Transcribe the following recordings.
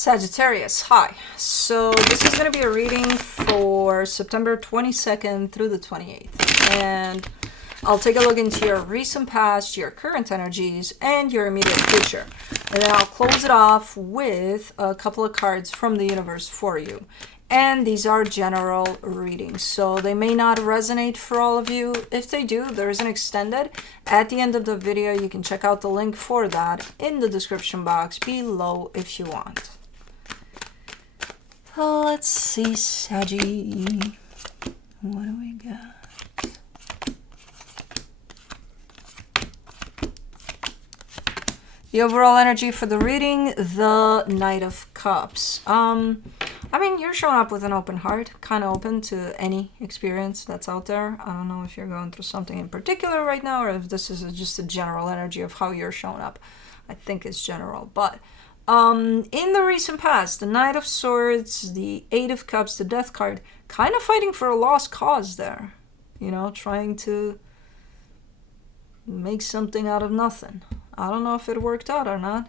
Sagittarius, hi. So this is going to be a reading for September 22nd through the 28th. And I'll take a look into your recent past, your current energies, and your immediate future. And then I'll close it off with a couple of cards from the universe for you. And these are general readings, so they may not resonate for all of you. If they do, there is an extended. At the end of the video, you can check out the link for that in the description box below if you want. Let's see, Saggy. What do we got? The overall energy for the reading, the Knight of Cups. I mean, you're showing up with an open heart, kind of open to any experience that's out there. I don't know if you're going through something in particular right now, or if this is just a general energy of how you're showing up. I think it's general, but in the recent past, the Knight of Swords, the Eight of Cups, the Death card, kind of fighting for a lost cause there. You know, trying to make something out of nothing. I don't know if it worked out or not.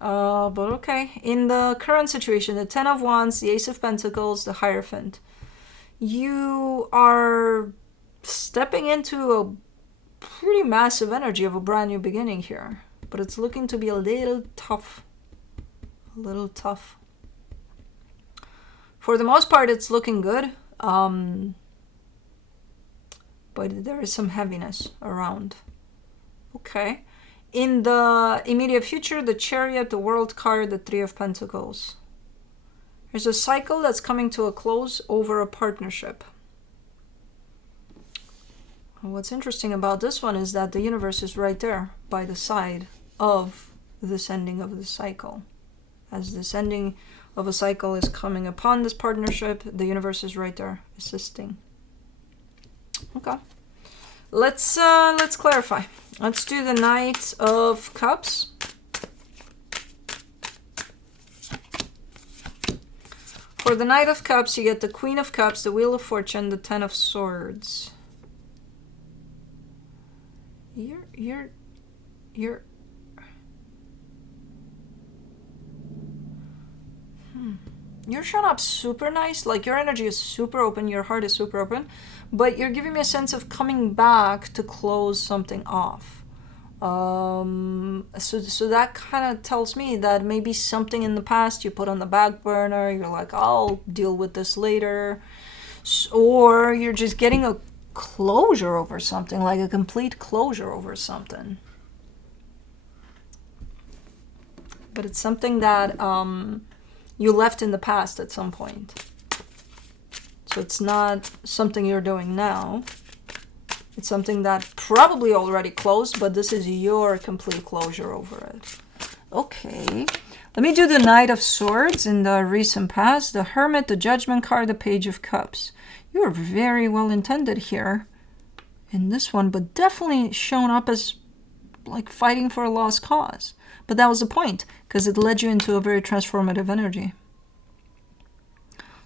But okay. In the current situation, the Ten of Wands, the Ace of Pentacles, the Hierophant. You are stepping into a pretty massive energy of a brand new beginning here. But it's looking to be a little tough. A little tough. For the most part, it's looking good. But there is some heaviness around. Okay. In the immediate future, the Chariot, the World card, the Three of Pentacles. There's a cycle that's coming to a close over a partnership. What's interesting about this one is that the universe is right there by the side of this ending of the cycle. As this ending of a cycle is coming upon this partnership, the universe is right there assisting. Okay. Let's clarify. Let's do the Knight of Cups. For the Knight of Cups, you get the Queen of Cups, the Wheel of Fortune, the Ten of Swords. You're showing up super nice. Like, your energy is super open, your heart is super open, but you're giving me a sense of coming back to close something off. So that kind of tells me that maybe something in the past you put on the back burner, you're like, I'll deal with this later. Or you're just getting a closure over something, like a complete closure over something. But it's something that you left in the past at some point. So it's not something you're doing now. It's something that probably already closed, but this is your complete closure over it. Okay. Let me do the Knight of Swords in the recent past, the Hermit, the Judgment card, the Page of Cups. You're very well intended here in this one, but definitely shown up as like fighting for a lost cause. But that was the point, because it led you into a very transformative energy.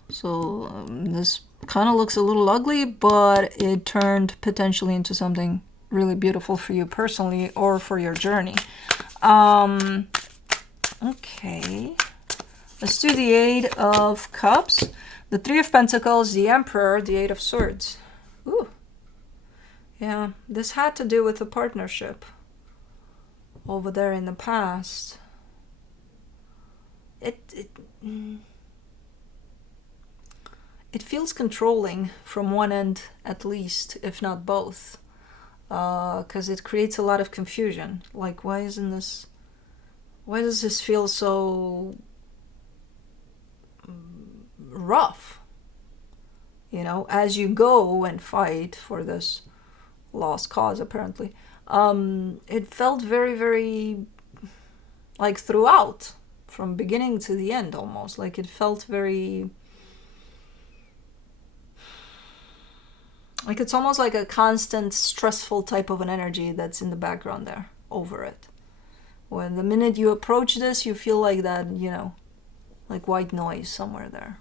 So this kind of looks a little ugly, but it turned potentially into something really beautiful for you personally or for your journey. Okay. Let's do the Eight of Cups, the Three of Pentacles, the Emperor, the Eight of Swords. Ooh. Yeah, this had to do with a partnership over there in the past. It feels controlling from one end at least, if not both, because it creates a lot of confusion. Like, why does this feel so rough? You know, as you go and fight for this lost cause, apparently. It felt very, very, like, throughout, from beginning to the end almost. Like, it felt very, like it's almost like a constant stressful type of an energy that's in the background there over it. When the minute you approach this, you feel like that, you know, like white noise somewhere there.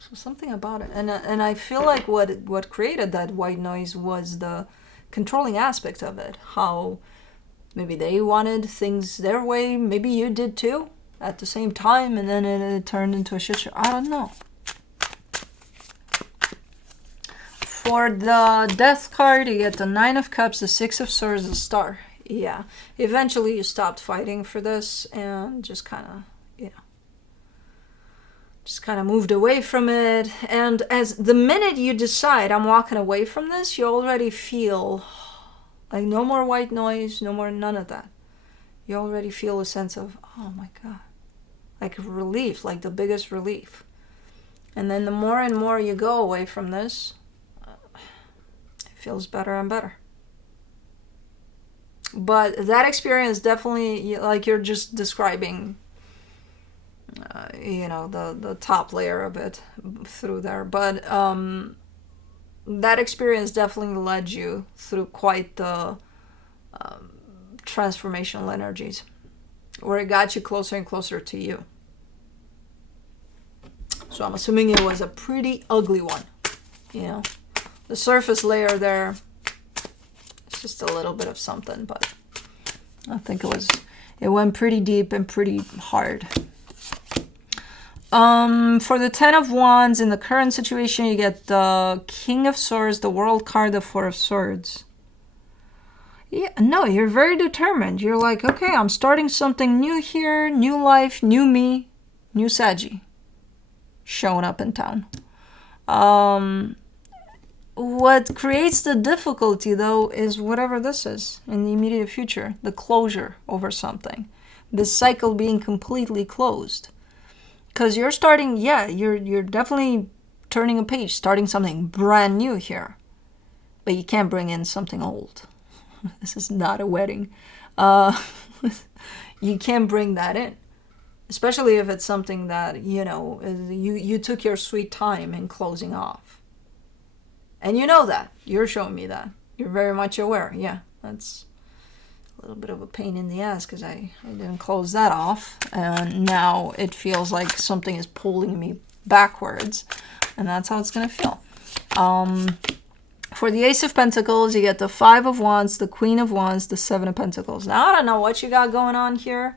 So something about it. And I feel like what created that white noise was the controlling aspect of it. How Maybe they wanted things their way. Maybe you did too at the same time, and then it turned into a shit show. I don't know. For the Death card, you get the Nine of Cups, the Six of Swords, the Star. Yeah. Eventually you stopped fighting for this and just kind of, just kind of moved away from it. And as the minute you decide I'm walking away from this, you already feel like no more white noise, no more none of that. You already feel a sense of, oh my God, like relief, like the biggest relief. And then the more and more you go away from this, it feels better and better. But that experience definitely, like you're just describing, the top layer of it through there. But that experience definitely led you through quite the transformational energies, where it got you closer and closer to you. So I'm assuming it was a pretty ugly one. The surface layer there, it's just a little bit of something, but I think it went pretty deep and pretty hard. For the Ten of Wands, in the current situation, you get the King of Swords, the World card, the Four of Swords. Yeah, no, you're very determined. You're like, okay, I'm starting something new here, new life, new me, new Saggy showing up in town. What creates the difficulty, though, is whatever this is in the immediate future, the closure over something, the cycle being completely closed. Because you're starting, you're definitely turning a page, starting something brand new here. But you can't bring in something old. This is not a wedding. You can't bring that in. Especially if it's something that, you took your sweet time in closing off. And you know that. You're showing me that. You're very much aware. Yeah, that's a little bit of a pain in the ass because I didn't close that off. And now it feels like something is pulling me backwards. And that's how it's going to feel. For the Ace of Pentacles, you get the Five of Wands, the Queen of Wands, the Seven of Pentacles. Now, I don't know what you got going on here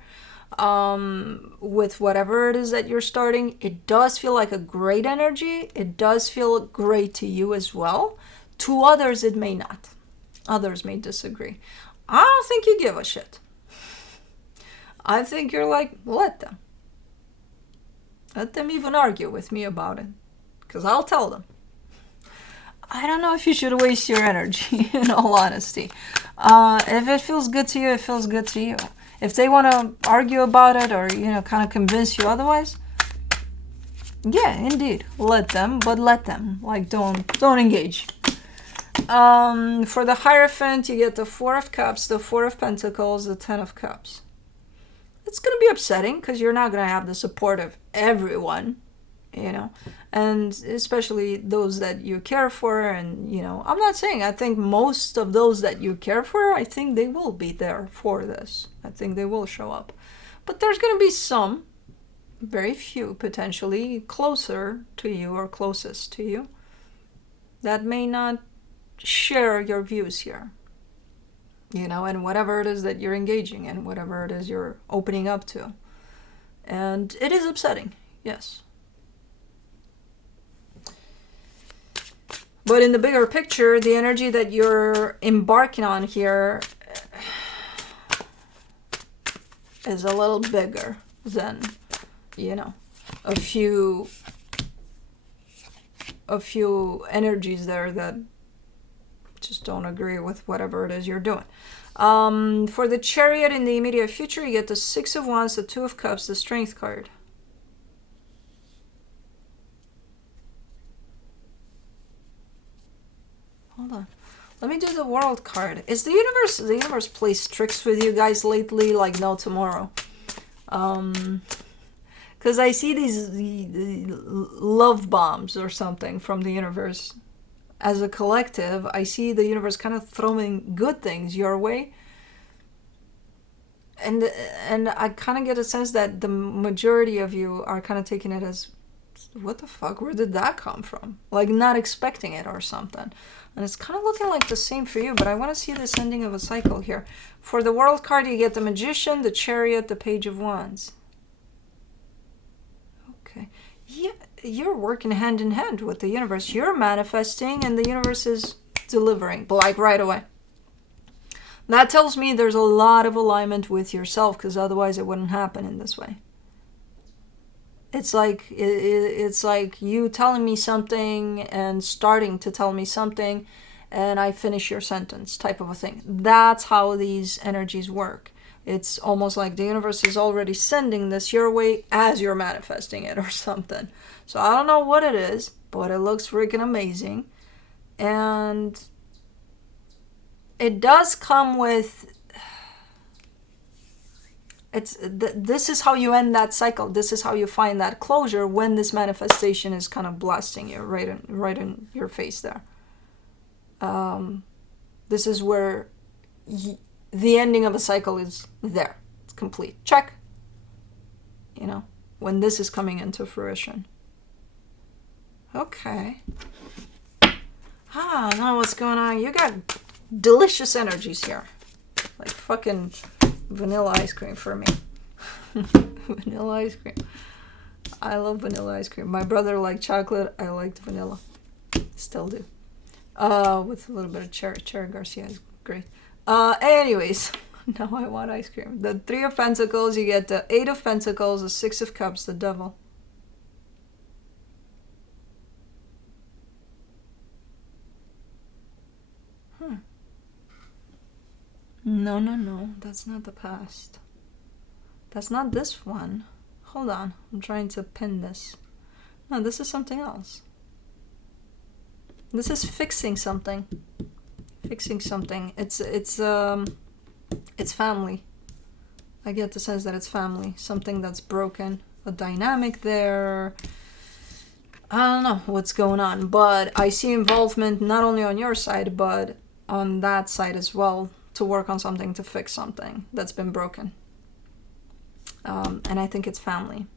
with whatever it is that you're starting. It does feel like a great energy. It does feel great to you as well. To others, it may not. Others may disagree. I don't think you give a shit. I think you're like, let them. Let them even argue with me about it. Because I'll tell them. I don't know if you should waste your energy, in all honesty. If it feels good to you, it feels good to you. If they want to argue about it or, kind of convince you otherwise, yeah, indeed, let them, but let them. Like, don't engage. For the Hierophant, you get the Four of Cups, the Four of Pentacles, the Ten of Cups. It's going to be upsetting because you're not going to have the support of everyone, and especially those that you care for. And, I'm not saying, I think most of those that you care for, I think they will be there for this. I think they will show up. But there's going to be some, very few potentially, closer to you or closest to you that may not share your views here, and whatever it is that you're engaging in, whatever it is you're opening up to. And it is upsetting, yes. But in the bigger picture, the energy that you're embarking on here is a little bigger than, a few energies there that just don't agree with whatever it is you're doing. For the Chariot in the immediate future, you get the Six of Wands, the Two of Cups, the Strength card. Hold on. Let me do the World card. Is the universe plays tricks with you guys lately, like no tomorrow? Because I see these love bombs or something from the universe. As a collective, I see the universe kind of throwing good things your way. And I kind of get a sense that the majority of you are kind of taking it as what the fuck? Where did that come from? Like not expecting it or something. And it's kind of looking like the same for you, but I want to see this ending of a cycle here. For the World card, you get the Magician, the Chariot, the Page of Wands. Okay. Yeah, you're working hand in hand with the universe. You're manifesting and the universe is delivering, but like right away. That tells me there's a lot of alignment with yourself, because otherwise it wouldn't happen in this way. It's like you telling me something and starting to tell me something, and I finish your sentence type of a thing. That's how these energies work. It's almost like the universe is already sending this your way as you're manifesting it or something. So I don't know what it is, but it looks freaking amazing. And it does come with... this is how you end that cycle. This is how you find that closure when this manifestation is kind of blasting you right in your face there. This is where the ending of a cycle is there. It's complete. Check. You know, when this is coming into fruition. Okay. I don't know what's going on. You got delicious energies here. Like fucking vanilla ice cream for me. Vanilla ice cream. I love vanilla ice cream. My brother liked chocolate. I liked vanilla. Still do. With a little bit of cherry. Cherry Garcia is great. Anyways, now I want ice cream. The 3 of Pentacles, you get the 8 of Pentacles, the 6 of Cups, the Devil. No, that's not the past. That's not this one. Hold on, I'm trying to pin this. No, this is something else. This is fixing something. Fixing something. It's family. I get the sense that it's family. Something that's broken. A dynamic there. I don't know what's going on, but I see involvement not only on your side, but on that side as well, to work on something, to fix something that's been broken. And I think it's family.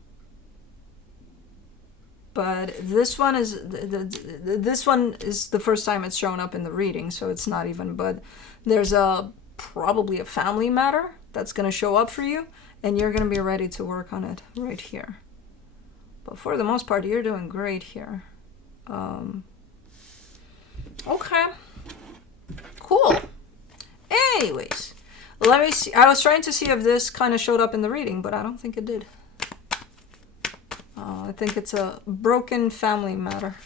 But this one is the first time it's shown up in the reading, so it's not even, but there's probably a family matter that's going to show up for you, and you're going to be ready to work on it right here. But for the most part, you're doing great here. Okay. Cool. Anyways, let me see. I was trying to see if this kind of showed up in the reading, but I don't think it did. I think it's a broken family matter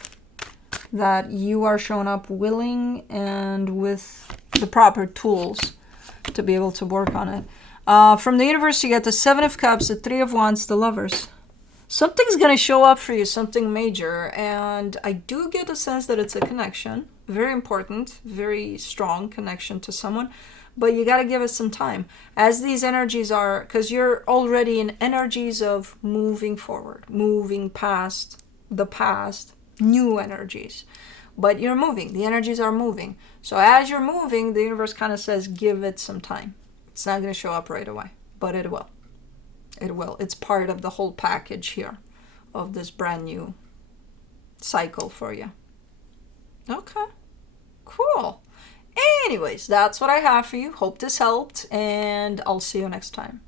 that you are showing up willing and with the proper tools to be able to work on it. From the universe, you get the 7 of Cups, the 3 of Wands, the Lovers. Something's going to show up for you, something major, and I do get a sense that it's a connection. Very important, very strong connection to someone, but you got to give it some time. As these energies are, because you're already in energies of moving forward, moving past the past, new energies. But you're moving, the energies are moving. So as you're moving, the universe kind of says, give it some time. It's not going to show up right away, but it will. It will. It's part of the whole package here of this brand new cycle for you. Okay, cool. Anyways, that's what I have for you. Hope this helped, and I'll see you next time.